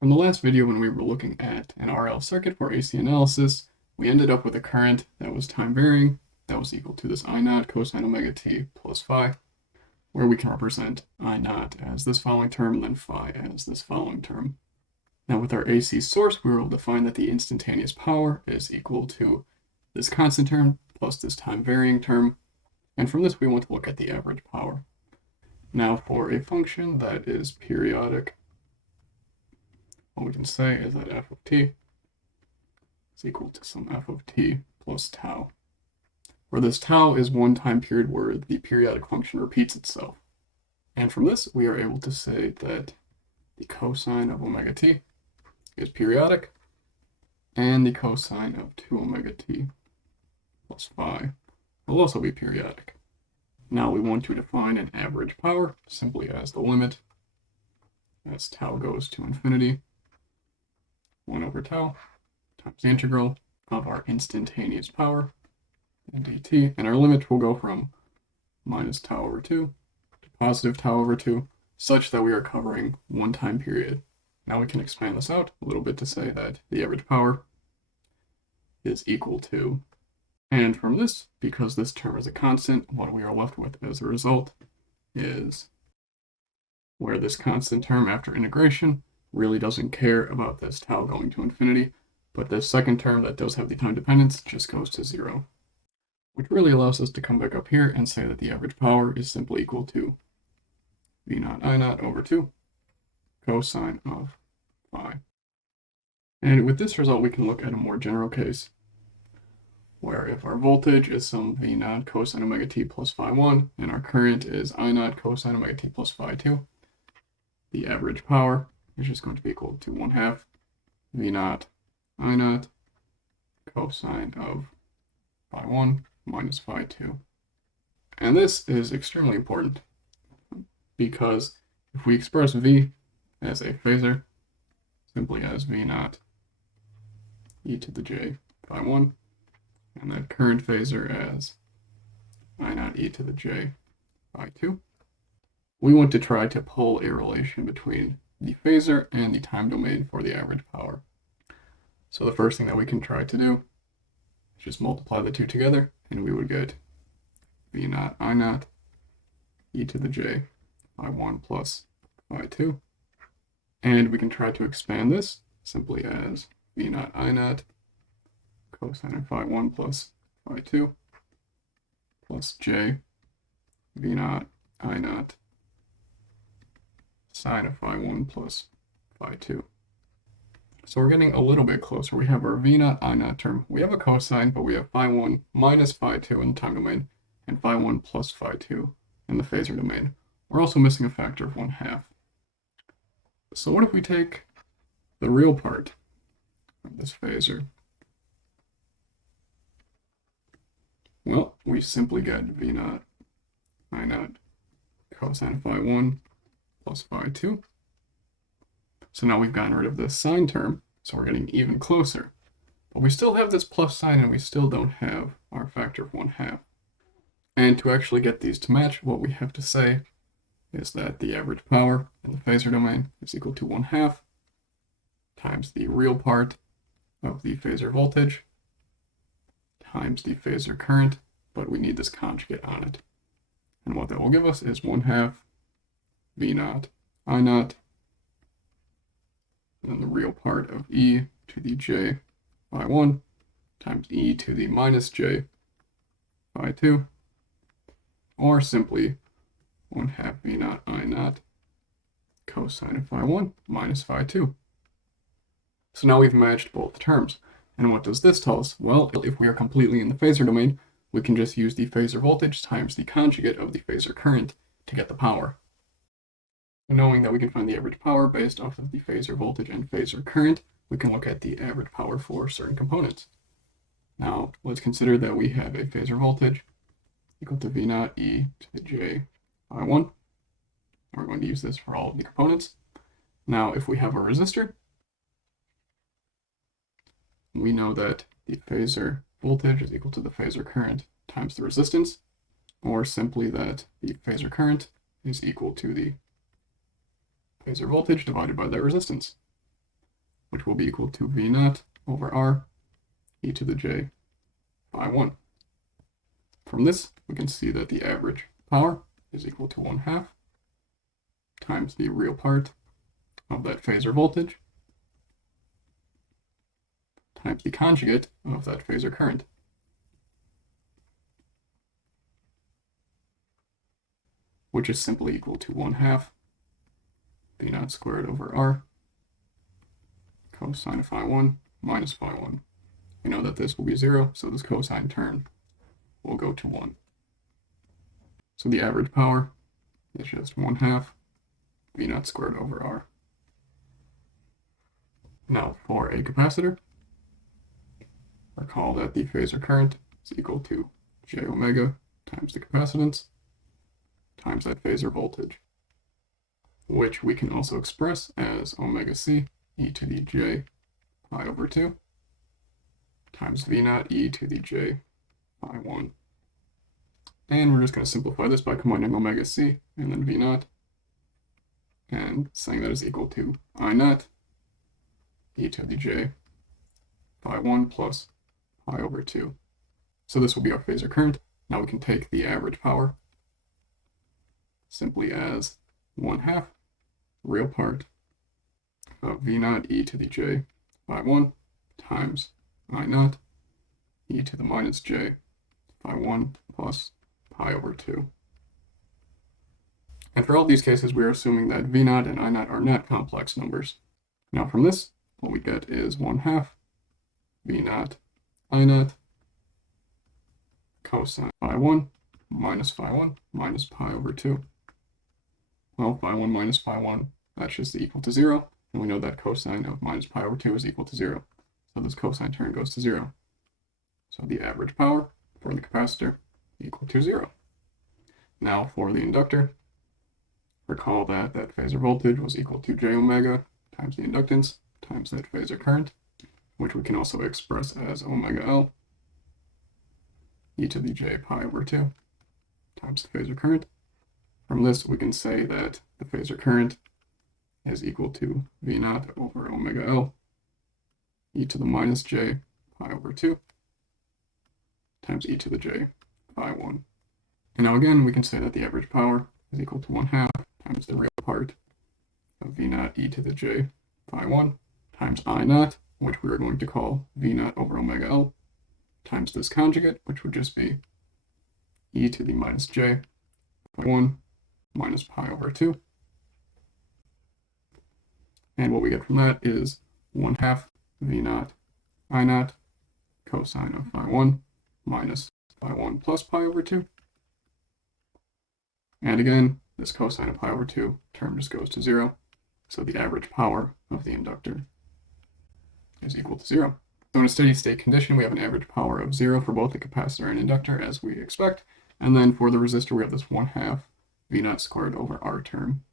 From the last video when we were looking at an RL circuit for AC analysis, we ended up with a current that was time varying, that was equal to this I naught cosine omega t plus phi, where we can represent I naught as this following term and then phi as this following term. Now with our AC source, we were able to find that the instantaneous power is equal to this constant term plus this time varying term, and from this we want to look at the average power. Now for a function that is periodic, what we can say is that f of t is equal to some f of t plus tau, where this tau is one time period where the periodic function repeats itself. And from this, we are able to say that the cosine of omega t is periodic, and the cosine of 2 omega t plus phi will also be periodic. Now we want to define an average power simply as the limit as tau goes to infinity, 1 over tau times the integral of our instantaneous power dt, and our limit will go from minus tau over 2 to positive tau over 2, such that we are covering one time period. Now we can expand this out a little bit to say that the average power is equal to, and from this, because this term is a constant, what we are left with as a result is where this constant term after integration really doesn't care about this tau going to infinity, but this second term that does have the time dependence just goes to 0, which really allows us to come back up here and say that the average power is simply equal to V naught I naught over 2 cosine of phi. And with this result, we can look at a more general case, where if our voltage is some V naught cosine omega t plus phi 1, and our current is I naught cosine omega t plus phi 2, the average power is just going to be equal to 1/2 V naught I naught cosine of phi 1 minus phi 2. And this is extremely important, because if we express V as a phasor, simply as V naught e to the j phi 1, and that current phasor as I naught e to the j phi 2, we want to try to pull a relation between the phasor and the time domain for the average power. So the first thing that we can try to do is just multiply the two together, and we would get V naught I naught e to the j phi 1 plus phi 2. And we can try to expand this simply as V naught I naught cosine of phi 1 plus phi 2 plus j V naught I naught sine of phi 1 plus phi 2. So we're getting a little bit closer. We have our V naught I naught term. We have a cosine, but we have phi 1 minus phi 2 in the time domain, and phi 1 plus phi 2 in the phasor domain. We're also missing a factor of 1/2. So what if we take the real part of this phasor? Well, we simply get V naught I naught cosine of phi 1 plus phi 2. So now we've gotten rid of this sine term, so we're getting even closer. But we still have this plus sign, and we still don't have our factor of 1/2. And to actually get these to match, what we have to say is that the average power in the phasor domain is equal to 1/2 times the real part of the phasor voltage times the phasor current, but we need this conjugate on it. And what that will give us is 1/2 V naught I naught, and then the real part of e to the j phi 1 times e to the minus j phi 2, or simply 1/2 V naught I naught cosine of phi 1 minus phi 2. So now we've matched both terms. And what does this tell us? Well, if we are completely in the phasor domain, we can just use the phasor voltage times the conjugate of the phasor current to get the power. Knowing that we can find the average power based off of the phasor voltage and phasor current, we can look at the average power for certain components. Now, let's consider that we have a phasor voltage equal to V naught e to the j phi 1. We're going to use this for all of the components. Now, if we have a resistor, we know that the phasor voltage is equal to the phasor current times the resistance, or simply that the phasor current is equal to the phasor voltage divided by that resistance. which will be equal to V naught over R e to the j phi 1. From this, we can see that the average power is equal to 1/2 times the real part of that phasor voltage times the conjugate of that phasor current. Which is simply equal to 1/2 V naught squared over R cosine of phi 1 minus phi 1. We know that this will be 0, so this cosine term will go to 1. So the average power is just 1/2 V naught squared over R. Now for a capacitor, recall that the phasor current is equal to j omega times the capacitance times that phasor voltage, which we can also express as omega c e to the j pi over 2 times v naught e to the j pi 1. And we're just going to simplify this by combining omega c and then v naught and saying that is equal to I naught e to the j pi 1 plus pi over 2. So this will be our phasor current. Now we can take the average power simply as 1/2 real part of v naught e to the j pi 1 times I naught e to the minus j pi 1 plus pi over 2. And for all these cases, we are assuming that v naught and I naught are not complex numbers. Now from this, what we get is 1/2 v naught I naught cosine phi 1 minus phi 1 minus pi over 2. Well, phi 1 minus phi 1, that's just equal to 0, and we know that cosine of minus pi over 2 is equal to 0. So this cosine term goes to 0. So the average power for the capacitor equal to 0. Now for the inductor, recall that that phasor voltage was equal to j omega times the inductance times that phasor current, which we can also express as omega L e to the j pi over 2 times the phasor current. From this, we can say that the phasor current is equal to V naught over omega L e to the minus j pi over 2 times e to the j pi 1. And now again, we can say that the average power is equal to 1/2 times the real part of V naught e to the j pi 1 times I naught, which we are going to call V naught over omega L, times this conjugate, which would just be e to the minus j pi 1 minus pi over 2. And what we get from that is 1/2 V naught I naught cosine of phi 1 minus phi 1 plus pi over 2. And again, this cosine of pi over 2 term just goes to 0. So the average power of the inductor is equal to 0. So in a steady state condition, we have an average power of 0 for both the capacitor and inductor as we expect. And then for the resistor, we have this 1/2 V naught squared over R term.